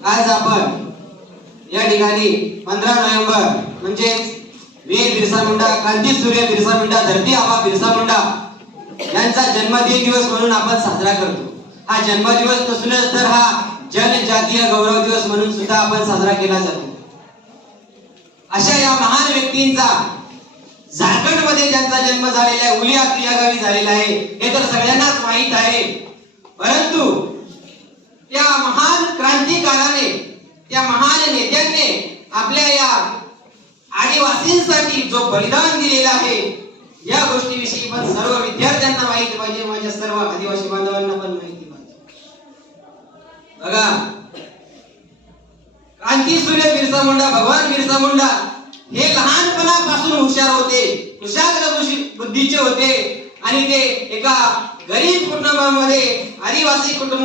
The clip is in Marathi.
आज आपण या ठिकाणी 15 नोव्हेंबर म्हणजे वीर बिरसा मुंडा, क्रांती सूर्य बिरसा मुंडा, धरती आबा बिरसा मुंडा यांचा जन्मदिन दिवस म्हणून आपण साजरा करतो। हा जन्मदिवस नसूनच तर हा जनजातीय गौरव दिवस म्हणून सुद्धा आपण साजरा केला जातो। अशा या महान व्यक्तींचा झारखंडमध्ये ज्यांचा जन्म झालेला आहे, उलियात या गावी झालेला आहे, हे तर सगळ्यांनाच माहित आहे। परंतु त्या महान क्रांतिकाराने, त्या महान नेत्याने आपल्या या आदिवासींसाठी जो बलिदान दिलेला आहे, या गोष्टीविषयी पण सर्व विद्यार्थ्यांना माहिती पाहिजे, माझ्या सर्व आदिवासी बांधवांना पण माहिती पाहिजे। बघा, क्रांती सूर्य बिरसा मुंडा, भगवान बिरसा मुंडा हे लहानपणापासून हुशार होते, कुशाग्र बुद्धीचे होते आणि ते एका गरीब कुटुंबामध्ये, आदिवासी कुटुंब